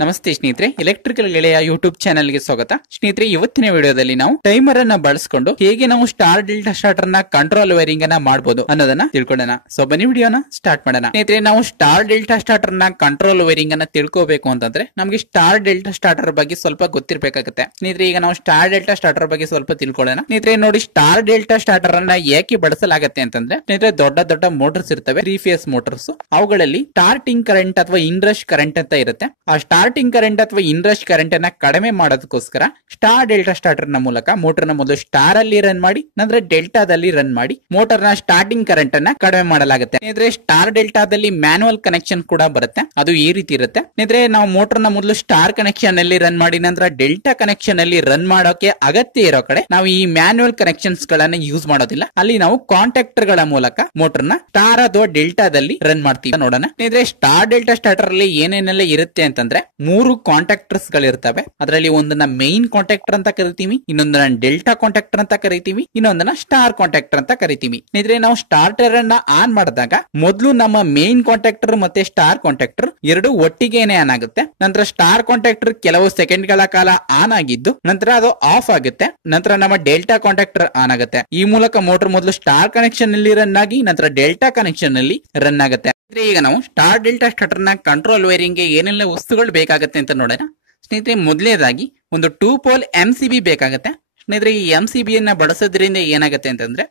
ನಮಸ್ತೆ ಸ್ನೇಹಿತರೆ, ಎಲೆಕ್ಟ್ರಿಕಲ್ ಗೆಳೆಯ ಯೂಟ್ಯೂಬ್ ಚಾನೆಲ್ ಗೆ ಸ್ವಾಗತ. ಸ್ನೇಹಿತರೆ, ಇವತ್ತಿನ ವಿಡಿಯೋದಲ್ಲಿ ನಾವು ಟೈಮರ್ ಅನ್ನ ಬಳಸಿಕೊಂಡು ಹೇಗೆ ನಾವು ಸ್ಟಾರ್ ಡೆಲ್ಟಾ ಸ್ಟಾರ್ಟರ್ ನ ಕಂಟ್ರೋಲ್ ವೈರಿಂಗ್ ಅನ್ನ ಮಾಡಬಹುದು ಅನ್ನೋದನ್ನ ತಿಳ್ಕೊಳ್ಳೋಣ. ಸೊ ಬನ್ನಿ ವಿಡಿಯೋನ ಸ್ಟಾರ್ಟ್ ಮಾಡೋಣ. ಸ್ನೇಹಿತರೆ, ನಾವು ಸ್ಟಾರ್ ಡೆಲ್ಟಾ ಸ್ಟಾರ್ಟರ್ ನ ಕಂಟ್ರೋಲ್ ವೈರಿಂಗ್ ಅನ್ನ ತಿಳ್ಕೋಬೇಕು ಅಂತಂದ್ರೆ ನಮಗೆ ಸ್ಟಾರ್ ಡೆಲ್ಟಾ ಸ್ಟಾರ್ಟರ್ ಬಗ್ಗೆ ಸ್ವಲ್ಪ ಗೊತ್ತಿರಬೇಕಾಗುತ್ತೆ. ಸ್ನೇಹಿತರೆ, ಈಗ ನಾವು ಸ್ಟಾರ್ ಡೆಲ್ಟಾ ಸ್ಟಾರ್ಟರ್ ಬಗ್ಗೆ ಸ್ವಲ್ಪ ತಿಳ್ಕೊಳ್ಳೋಣ. ಸ್ನೇಹಿತರೆ ನೋಡಿ, ಸ್ಟಾರ್ ಡೆಲ್ಟಾ ಸ್ಟಾರ್ಟರ್ ಅನ್ನ ಏಕೆ ಬಳಸಲಾಗುತ್ತೆ ಅಂತಂದ್ರೆ, ಸ್ನೇಹಿತರೆ ದೊಡ್ಡ ದೊಡ್ಡ ಮೋಟರ್ಸ್ ಇರ್ತವೆ, 3 ಫೇಸ್ ಮೋಟರ್ಸ್. ಅವುಗಳಲ್ಲಿ ಸ್ಟಾರ್ಟಿಂಗ್ ಕರೆಂಟ್ ಅಥವಾ ಇನ್ರಶ್ ಕರೆಂಟ್ ಅಂತ ಇರುತ್ತೆ. ಆ ಸ್ಟಾರ್ಟಿಂಗ್ ಕರೆಂಟ್ ಅಥವಾ ಇನ್ರಶ್ ಕರೆಂಟ್ ಅನ್ನ ಕಡಿಮೆ ಮಾಡೋದಕ್ಕೋಸ್ಕರ ಸ್ಟಾರ್ ಡೆಲ್ಟಾ ಸ್ಟಾರ್ಟರ್ ನ ಮೂಲಕ ಮೋಟರ್ ನ ಮೊದಲು ಸ್ಟಾರ್ ಅಲ್ಲಿ ರನ್ ಮಾಡಿ ನಂತರ ಡೆಲ್ಟಾದಲ್ಲಿ ರನ್ ಮಾಡಿ ಮೋಟರ್ ನ ಸ್ಟಾರ್ಟಿಂಗ್ ಕರೆಂಟ್ ಅನ್ನ ಕಡಿಮೆ ಮಾಡಲಾಗುತ್ತೆ. ಅಂದ್ರೆ ಸ್ಟಾರ್ ಡೆಲ್ಟಾದಲ್ಲಿ ಮ್ಯಾನುವಲ್ ಕನೆಕ್ಷನ್ ಕೂಡ ಬರುತ್ತೆ. ಅದು ಈ ರೀತಿ ಇರುತ್ತೆ. ಅಂದ್ರೆ ನಾವು ಮೋಟರ್ ನ ಮೊದಲು ಸ್ಟಾರ್ ಕನೆಕ್ಷನ್ ಅಲ್ಲಿ ರನ್ ಮಾಡಿ ನಂತರ ಡೆಲ್ಟಾ ಕನೆಕ್ಷನ್ ಅಲ್ಲಿ ರನ್ ಮಾಡೋಕೆ ಅಗತ್ಯ ಇರೋ ಕಡೆ ನಾವು ಈ ಮ್ಯಾನುವಲ್ ಕನೆಕ್ಷನ್ಸ್ ಗಳನ್ನ ಯೂಸ್ ಮಾಡೋದಿಲ್ಲ. ಅಲ್ಲಿ ನಾವು ಕಾಂಟ್ಯಾಕ್ಟರ್ ಗಳ ಮೂಲಕ ಮೋಟರ್ ನ ಸ್ಟಾರ್ ಅಥವಾ ಡೆಲ್ಟಾದಲ್ಲಿ ರನ್ ಮಾಡ್ತೀವಿ. ನೋಡೋಣ. ಅಂದ್ರೆ ಸ್ಟಾರ್ ಡೆಲ್ಟಾ ಸ್ಟಾರ್ಟರ್ ಅಲ್ಲಿ ಏನೇನೆಲ್ಲ ಇರುತ್ತೆ ಅಂತಂದ್ರೆ 3 ಕಾಂಟ್ಯಾಕ್ಟರ್ಸ್ ಗಳಿರ್ತವೆ. ಅದರಲ್ಲಿ ಒಂದನ್ನ ಮೈನ್ ಕಾಂಟ್ಯಾಕ್ಟರ್ ಅಂತ ಕರಿತೀವಿ, ಇನ್ನೊಂದನ್ನ ಡೆಲ್ಟಾ ಕಾಂಟ್ಯಾಕ್ಟರ್ ಅಂತ ಕರಿತೀವಿ, ಇನ್ನೊಂದನ್ನ ಸ್ಟಾರ್ ಕಾಂಟ್ಯಾಕ್ಟರ್ ಅಂತ ಕರಿತೀವಿ. ಇದ್ರೆ ನಾವು ಸ್ಟಾರ್ಟರ್ ಅನ್ನ ಆನ್ ಮಾಡಿದಾಗ ಮೊದಲು ನಮ್ಮ ಮೈನ್ ಕಾಂಟ್ಯಾಕ್ಟರ್ ಮತ್ತೆ ಸ್ಟಾರ್ ಕಾಂಟ್ಯಾಕ್ಟರ್ ಎರಡು ಒಟ್ಟಿಗೆನೆ ಆನ್ ಆಗುತ್ತೆ. ನಂತರ ಸ್ಟಾರ್ ಕಾಂಟ್ಯಾಕ್ಟರ್ ಕೆಲವು ಸೆಕೆಂಡ್ ಗಳ ಕಾಲ ಆನ್ ಆಗಿದ್ದು ನಂತರ ಅದು ಆಫ್ ಆಗುತ್ತೆ. ನಂತರ ನಮ್ಮ ಡೆಲ್ಟಾ ಕಾಂಟ್ಯಾಕ್ಟರ್ ಆನ್ ಆಗುತ್ತೆ. ಈ ಮೂಲಕ ಮೋಟರ್ ಮೊದಲು ಸ್ಟಾರ್ ಕನೆಕ್ಷನ್ ಅಲ್ಲಿ ರನ್ ಆಗಿ ನಂತರ ಡೆಲ್ಟಾ ಕನೆಕ್ಷನ್ ಅಲ್ಲಿ ರನ್ ಆಗುತ್ತೆ. ಈಗ ನಾವು ಸ್ಟಾರ್ ಡೆಲ್ಟಾ ಸ್ಟಾರ್ಟರ್ ನ ಕಂಟ್ರೋಲ್ ವೈರಿಂಗ್ ಗೆ ಏನೆಲ್ಲ ವಸ್ತುಗಳು ಬೇಕಾಗುತ್ತೆ ಅಂತ ನೋಡೋಣ. ಸ್ನೇಹಿತರೆ, ಮೊದಲನೇದಾಗಿ ಒಂದು 2 ಪೋಲ್ MCB ಬೇಕಾಗುತ್ತೆ. ಸ್ನೇಹಿತರೆ, ಈ MCB ಅನ್ನ ಬಳಸೋದ್ರಿಂದ ಏನಾಗುತ್ತೆ ಅಂತಂದ್ರೆ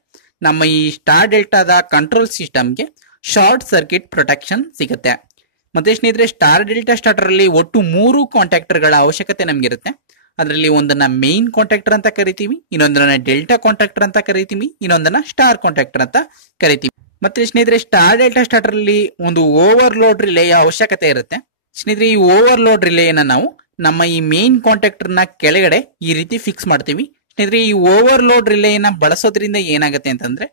ನಮ್ಮ ಈ ಸ್ಟಾರ್ ಡೆಲ್ಟಾದ ಕಂಟ್ರೋಲ್ ಸಿಸ್ಟಮ್ಗೆ ಶಾರ್ಟ್ ಸರ್ಕ್ಯೂಟ್ ಪ್ರೊಟೆಕ್ಷನ್ ಸಿಗುತ್ತೆ. ಮತ್ತೆ ಸ್ನೇಹಿತರೆ, ಸ್ಟಾರ್ ಡೆಲ್ಟಾ ಸ್ಟಾರ್ಟರ್ ಅಲ್ಲಿ ಒಟ್ಟು 3 ಕಾಂಟ್ಯಾಕ್ಟರ್ ಗಳ ಅವಶ್ಯಕತೆ ನಮ್ಗಿರುತ್ತೆ. ಅದರಲ್ಲಿ ಒಂದನ್ನ ಮೇನ್ ಕಾಂಟ್ಯಾಕ್ಟರ್ ಅಂತ ಕರಿತೀವಿ, ಇನ್ನೊಂದನ್ನ ಡೆಲ್ಟಾ ಕಾಂಟ್ಯಾಕ್ಟರ್ ಅಂತ ಕರಿತೀವಿ, ಇನ್ನೊಂದನ್ನ ಸ್ಟಾರ್ ಕಾಂಟ್ಯಾಕ್ಟರ್ ಅಂತ ಕರಿತೀವಿ. ಮತ್ತೆ ಸ್ನೇಹಿತರೆ, ಸ್ಟಾರ್ ಡೆಲ್ಟಾ ಸ್ಟಾರ್ಟರ್ ಅಲ್ಲಿ ಒಂದು ಓವರ್ಲೋಡ್ ರಿಲೇಯ ಅವಶ್ಯಕತೆ ಇರುತ್ತೆ. ಸ್ನೇಹಿತರೆ, ಈ ಓವರ್ಲೋಡ್ ರಿಲೇನ ನಾವು ನಮ್ಮ ಈ ಮೇನ್ ಕಾಂಟ್ಯಾಕ್ಟರ್ ನ ಕೆಳಗಡೆ ಈ ರೀತಿ ಫಿಕ್ಸ್ ಮಾಡ್ತೀವಿ. ಸ್ನೇಹಿತರೆ, ಈ ಓವರ್ಲೋಡ್ ರಿಲೇನ ಬಳಸೋದ್ರಿಂದ ಏನಾಗುತ್ತೆ ಅಂತಂದ್ರೆ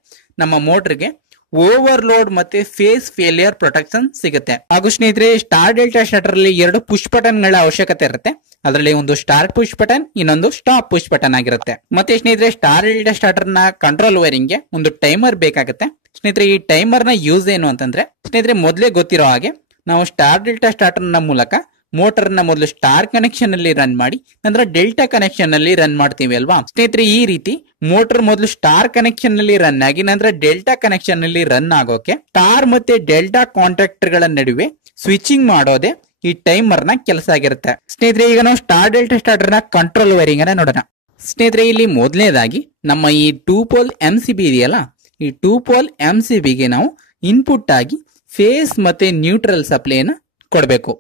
ನಮ್ಮ ಮೋಟರ್ಗೆ ಓವರ್ಲೋಡ್ ಮತ್ತೆ ಫೇಸ್ ಫೇಲಿಯರ್ ಪ್ರೊಟೆಕ್ಷನ್ ಸಿಗುತ್ತೆ. ಹಾಗೂ ಸ್ನೇಹಿತರೆ, ಸ್ಟಾರ್ ಡೆಲ್ಟಾ ಸ್ಟಾರ್ಟರ್ ಅಲ್ಲಿ 2 ಪುಷ್ ಬಟನ್ ಗಳ ಅವಶ್ಯಕತೆ ಇರುತ್ತೆ. ಅದರಲ್ಲಿ ಒಂದು ಸ್ಟಾರ್ಟ್ ಪುಷ್ ಬಟನ್, ಇನ್ನೊಂದು ಸ್ಟಾಪ್ ಪುಷ್ ಬಟನ್ ಆಗಿರುತ್ತೆ. ಮತ್ತೆ ಸ್ನೇಹಿತರೆ, ಸ್ಟಾರ್ ಡೆಲ್ಟಾ ಸ್ಟಾರ್ಟರ್ ನ ಕಂಟ್ರೋಲ್ ವೈರಿಂಗ್ ಗೆ ಒಂದು ಟೈಮರ್ ಬೇಕಾಗುತ್ತೆ. ಸ್ನೇಹಿತರೆ, ಈ ಟೈಮರ್ ನ ಯೂಸ್ ಏನು ಅಂತಂದ್ರೆ, ಸ್ನೇಹಿತರೆ ಮೊದಲೇ ಗೊತ್ತಿರೋ ಹಾಗೆ ನಾವು ಸ್ಟಾರ್ ಡೆಲ್ಟಾ ಸ್ಟಾರ್ಟರ್ ನ ಮೂಲಕ ಮೋಟರ್ ನ ಮೊದಲು ಸ್ಟಾರ್ ಕನೆಕ್ಷನ್ ಅಲ್ಲಿ ರನ್ ಮಾಡಿ ನಂತರ ಡೆಲ್ಟಾ ಕನೆಕ್ಷನ್ ಅಲ್ಲಿ ರನ್ ಮಾಡ್ತೀವಿ ಅಲ್ವಾ. ಸ್ನೇಹಿತರೆ, ಈ ರೀತಿ ಮೋಟರ್ ಮೊದಲು ಸ್ಟಾರ್ ಕನೆಕ್ಷನ್ ಅಲ್ಲಿ ರನ್ ಆಗಿ ನಂತರ ಡೆಲ್ಟಾ ಕನೆಕ್ಷನ್ ಅಲ್ಲಿ ರನ್ ಆಗೋಕೆ ಸ್ಟಾರ್ ಮತ್ತೆ ಡೆಲ್ಟಾ ಕಾಂಟ್ಯಾಕ್ಟರ್ ಗಳ ನಡುವೆ ಸ್ವಿಚಿಂಗ್ ಮಾಡೋದೇ ಈ ಟೈಮರ್ ನ ಕೆಲಸ ಆಗಿರುತ್ತೆ. ಸ್ನೇಹಿತರೆ, ಈಗ ನಾವು ಸ್ಟಾರ್ ಡೆಲ್ಟಾ ಸ್ಟಾರ್ಟರ್ ನ ಕಂಟ್ರೋಲ್ ವೈರಿಂಗ್ ಅನ್ನ ನೋಡೋಣ. ಸ್ನೇಹಿತರೆ, ಇಲ್ಲಿ ಮೊದಲನೇದಾಗಿ ನಮ್ಮ ಈ 2 ಪೋಲ್ MCB ಇದೆಯಲ್ಲ, ಈ 2 ಪೋಲ್ MCB ಗೆ ನಾವು ಇನ್ಪುಟ್ ಆಗಿ ಫೇಸ್ ಮತ್ತೆ ನ್ಯೂಟ್ರಲ್ ಸಪ್ಲೈನ ಕೊಡಬೇಕು.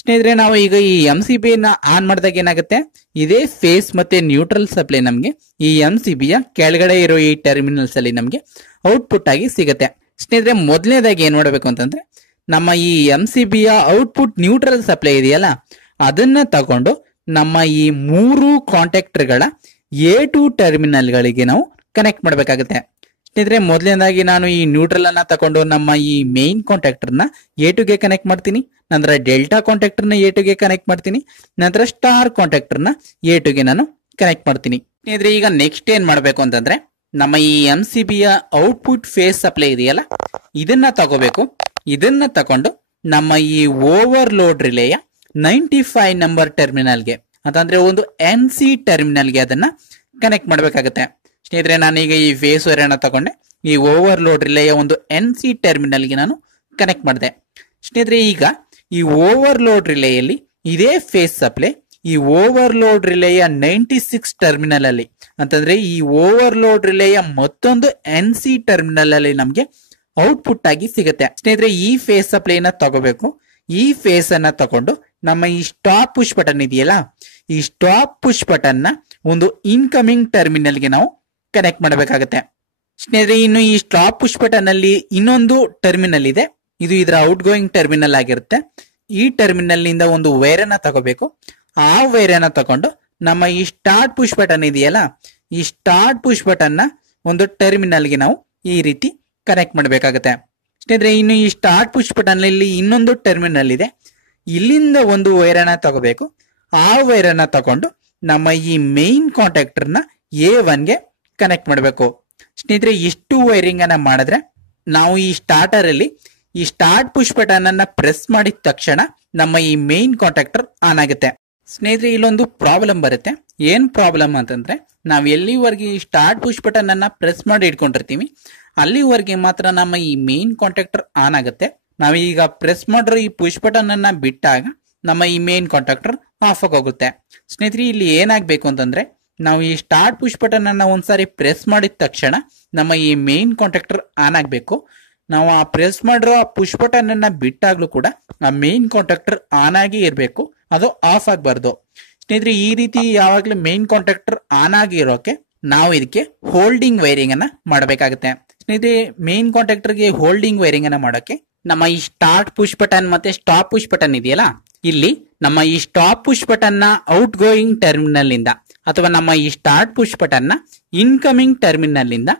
ಸ್ನೇಹಿತರೆ, ನಾವು ಈಗ ಈ MCB ನ ಆನ್ ಮಾಡಿದಾಗ ಏನಾಗುತ್ತೆ, ಇದೇ ಫೇಸ್ ಮತ್ತೆ ನ್ಯೂಟ್ರಲ್ ಸಪ್ಲೈ ನಮಗೆ ಈ MCB ಯ ಕೆಳಗಡೆ ಇರೋ ಈ ಟರ್ಮಿನಲ್ಸ್ ಅಲ್ಲಿ ನಮಗೆ ಔಟ್ಪುಟ್ ಆಗಿ ಸಿಗುತ್ತೆ. ಸ್ನೇಹಿತರೆ, ಮೊದಲನೇದಾಗಿ ಏನ್ ಮಾಡಬೇಕು ಅಂತಂದ್ರೆ ನಮ್ಮ ಈ MCB ಯ ಔಟ್ಪುಟ್ ನ್ಯೂಟ್ರಲ್ ಸಪ್ಲೈ ಇದೆಯಲ್ಲ, ಅದನ್ನ ತಗೊಂಡು ನಮ್ಮ ಈ 3 ಕಾಂಟ್ಯಾಕ್ಟರ್ ಗಳ A2 ಟರ್ಮಿನಲ್ ಗಳಿಗೆ ನಾವು ಕನೆಕ್ಟ್ ಮಾಡಬೇಕಾಗುತ್ತೆ. ಸ್ನೇಹಿತರೆ, ಮೊದಲನೇದಾಗಿ ನಾನು ಈ ನ್ಯೂಟ್ರಲ್ ಅನ್ನ ತಗೊಂಡು ನಮ್ಮ ಈ ಮೇನ್ ಕಾಂಟ್ಯಾಕ್ಟರ್ ನ A2 ಗೆ ಕನೆಕ್ಟ್ ಮಾಡ್ತೀನಿ, ನಂತರ ಡೆಲ್ಟಾ ಕಾಂಟ್ಯಾಕ್ಟರ್ ನ A2 ಗೆ ಕನೆಕ್ಟ್ ಮಾಡ್ತೀನಿ, ನಂತರ ಸ್ಟಾರ್ ಕಾಂಟ್ಯಾಕ್ಟರ್ ನ A2 ಗೆ ನಾನು ಕನೆಕ್ಟ್ ಮಾಡ್ತೀನಿ. ಸ್ನೇಹಿತರೆ, ಈಗ ನೆಕ್ಸ್ಟ್ ಏನ್ ಮಾಡಬೇಕು ಅಂತಂದ್ರೆ ನಮ್ಮ ಈ MCB ಯ ಔಟ್ಪುಟ್ ಫೇಸ್ ಸಪ್ಲೈ ಇದೆಯಲ್ಲ, ಇದನ್ನ ತಗೋಬೇಕು. ಇದನ್ನ ತಗೊಂಡು ನಮ್ಮ ಈ ಓವರ್ಲೋಡ್ ರಿಲೇಯ 95 ನಂಬರ್ ಟರ್ಮಿನಲ್ಗೆ ಅಂತಂದ್ರೆ ಒಂದು NC ಟರ್ಮಿನಲ್ಗೆ ಅದನ್ನ ಕನೆಕ್ಟ್ ಮಾಡಬೇಕಾಗುತ್ತೆ. ಸ್ನೇಹಿತರೆ, ನಾನೀಗ ಈ ಫೇಸ್ ವೈರ್ ಅನ್ನ ತಗೊಂಡೆ ಈ ಓವರ್ಲೋಡ್ ರಿಲೇಯ ಒಂದು NC ಟರ್ಮಿನಲ್ಗೆ ನಾನು ಕನೆಕ್ಟ್ ಮಾಡಿದೆ. ಸ್ನೇಹಿತರೆ, ಈಗ ಈ ಓವರ್ಲೋಡ್ ರಿಲೇಯಲ್ಲಿ ಇದೇ ಫೇಸ್ ಸಪ್ಲೈ ಈ ಓವರ್ಲೋಡ್ ರಿಲೇಯ 96 ಟರ್ಮಿನಲ್ ಅಲ್ಲಿ ಅಂತಂದ್ರೆ ಈ ಓವರ್ಲೋಡ್ ರಿಲೇಯ ಮತ್ತೊಂದು NC ಟರ್ಮಿನಲ್ ಅಲ್ಲಿ ನಮ್ಗೆ ಔಟ್ಪುಟ್ ಆಗಿ ಸಿಗುತ್ತೆ. ಸ್ನೇಹಿತರೆ, ಈ ಫೇಸ್ ಸಪ್ಲೈನ ತಗೋಬೇಕು. ಈ ಫೇಸ್ ಅನ್ನ ತಗೊಂಡು ನಮ್ಮ ಈ ಸ್ಟಾಪ್ ಪುಷ್ ಬಟನ್ ಇದೆಯಲ್ಲ, ಈ ಸ್ಟಾಪ್ ಪುಷ್ ಬಟನ್ ನ ಒಂದು ಇನ್ಕಮಿಂಗ್ ಟರ್ಮಿನಲ್ ಗೆ ನಾವು ಕನೆಕ್ಟ್ ಮಾಡಬೇಕಾಗುತ್ತೆ. ಸ್ನೇಹಿತರೆ, ಇನ್ನು ಈ ಸ್ಟಾಪ್ ಪುಷ್ ಬಟನ್ ಅಲ್ಲಿ ಇನ್ನೊಂದು ಟರ್ಮಿನಲ್ ಇದೆ, ಇದು ಇದರ ಔಟ್ ಗೋಯಿಂಗ್ ಟರ್ಮಿನಲ್ ಆಗಿರುತ್ತೆ. ಈ ಟರ್ಮಿನಲ್ ನಿಂದ ಒಂದು ವೈರ್ ಅನ್ನ ತಗೋಬೇಕು. ಆ ವೈರ್ ಅನ್ನ ತಗೊಂಡು ನಮ್ಮ ಈ ಸ್ಟಾರ್ಟ್ ಪುಷ್ ಬಟನ್ ಇದೆಯಲ್ಲ, ಈ ಸ್ಟಾರ್ಟ್ ಪುಷ್ ಬಟನ್ ನ ಒಂದು ಟರ್ಮಿನಲ್ ಗೆ ನಾವು ಈ ರೀತಿ ಕನೆಕ್ಟ್ ಮಾಡಬೇಕಾಗುತ್ತೆ. ಸ್ನೇಹಿತರೆ, ಇನ್ನು ಈ ಸ್ಟಾರ್ಟ್ ಪುಷ್ ಬಟನ್ ಅಲ್ಲಿ ಇನ್ನೊಂದು ಟರ್ಮಿನಲ್ ಇದೆ, ಇಲ್ಲಿಂದ ಒಂದು ವೈರ್ ಅನ್ನ ತಗೋಬೇಕು. ಆ ವೈರ್ ಅನ್ನ ತಗೊಂಡು ನಮ್ಮ ಈ ಮೇನ್ ಕಾಂಟ್ಯಾಕ್ಟರ್ ನ A1 ಗೆ ಕನೆಕ್ಟ್ ಮಾಡಬೇಕು. ಸ್ನೇಹಿತರೆ, ಇಷ್ಟು ವೈರಿಂಗ್ ಅನ್ನ ಮಾಡಿದ್ರೆ ನಾವು ಈ ಸ್ಟಾರ್ಟರ್ ಅಲ್ಲಿ ಈ ಸ್ಟಾರ್ಟ್ ಪುಷ್ ಬಟನ್ ಅನ್ನ ಪ್ರೆಸ್ ಮಾಡಿದ ತಕ್ಷಣ ನಮ್ಮ ಈ ಮೇನ್ ಕಾಂಟ್ಯಾಕ್ಟರ್ ಆನ್ ಆಗುತ್ತೆ. ಸ್ನೇಹಿತರೆ ಇಲ್ಲೊಂದು ಪ್ರಾಬ್ಲಮ್ ಬರುತ್ತೆ. ಏನ್ ಪ್ರಾಬ್ಲಮ್ ಅಂತಂದ್ರೆ ನಾವ್ ಎಲ್ಲಿವರೆಗೆ ಸ್ಟಾರ್ಟ್ ಪುಷ್ ಬಟನ್ ಅನ್ನ ಪ್ರೆಸ್ ಮಾಡಿ ಇಟ್ಕೊಂಡಿರ್ತೀವಿ ಅಲ್ಲಿವರೆಗೆ ಮಾತ್ರ ನಮ್ಮ ಈ ಮೇನ್ ಕಾಂಟ್ಯಾಕ್ಟರ್ ಆನ್ ಆಗುತ್ತೆ. ನಾವೀಗ ಪ್ರೆಸ್ ಮಾಡಿರೋ ಈ ಪುಷ್ ಬಟನ್ ಅನ್ನ ಬಿಟ್ಟಾಗ ನಮ್ಮ ಈ ಮೇನ್ ಕಾಂಟ್ಯಾಕ್ಟರ್ ಆಫ್ ಆಗೋಗುತ್ತೆ. ಸ್ನೇಹಿತರೆ ಇಲ್ಲಿ ಏನಾಗಬೇಕು ಅಂತಂದ್ರೆ ನಾವು ಈ ಸ್ಟಾರ್ಟ್ ಪುಷ್ ಬಟನ್ ಅನ್ನ ಒಂದ್ಸಾರಿ ಪ್ರೆಸ್ ಮಾಡಿದ ತಕ್ಷಣ ನಮ್ಮ ಈ ಮೇನ್ ಕಾಂಟ್ಯಾಕ್ಟರ್ ಆನ್ ಆಗಬೇಕು. ನಾವು ಆ ಪ್ರೆಸ್ ಮಾಡಿರೋ ಆ ಪುಷ್ ಬಟನ್ ಅನ್ನ ಬಿಟ್ಟಾಗ್ಲೂ ಕೂಡ ಆ ಮೇನ್ ಕಾಂಟ್ಯಾಕ್ಟರ್ ಆನ್ ಆಗಿ ಇರಬೇಕು, ಅದು ಆಫ್ ಆಗಬಾರ್ದು. ಸ್ನೇಹಿತರೆ ಈ ರೀತಿ ಯಾವಾಗಲೂ ಮೇನ್ ಕಾಂಟ್ಯಾಕ್ಟರ್ ಆನ್ ಆಗಿ ಇರೋಕೆ ನಾವು ಇದಕ್ಕೆ ಹೋಲ್ಡಿಂಗ್ ವೈರಿಂಗ್ ಅನ್ನ ಮಾಡಬೇಕಾಗುತ್ತೆ. ಸ್ನೇಹಿತರೆ ಮೇನ್ ಕಾಂಟ್ಯಾಕ್ಟರ್ಗೆ ಹೋಲ್ಡಿಂಗ್ ವೈರಿಂಗ್ ಅನ್ನ ಮಾಡೋಕೆ ನಮ್ಮ ಈ ಸ್ಟಾರ್ಟ್ ಪುಷ್ ಬಟನ್ ಮತ್ತೆ ಸ್ಟಾಪ್ ಪುಷ್ ಬಟನ್ ಇದೆಯಲ್ಲ, ಇಲ್ಲಿ ನಮ್ಮ ಈ ಸ್ಟಾಪ್ ಪುಷ್ ಬಟನ್ ನ ಔಟ್ ಗೋಯಿಂಗ್ ಟರ್ಮಿನಲ್ ಇಂದ ಅಥವಾ ನಮ್ಮ ಈ ಸ್ಟಾರ್ಟ್ ಪುಷ್ ಬಟನ್ ನ ಇನ್ಕಮಿಂಗ್ ಟರ್ಮಿನಲ್ ಇಂದ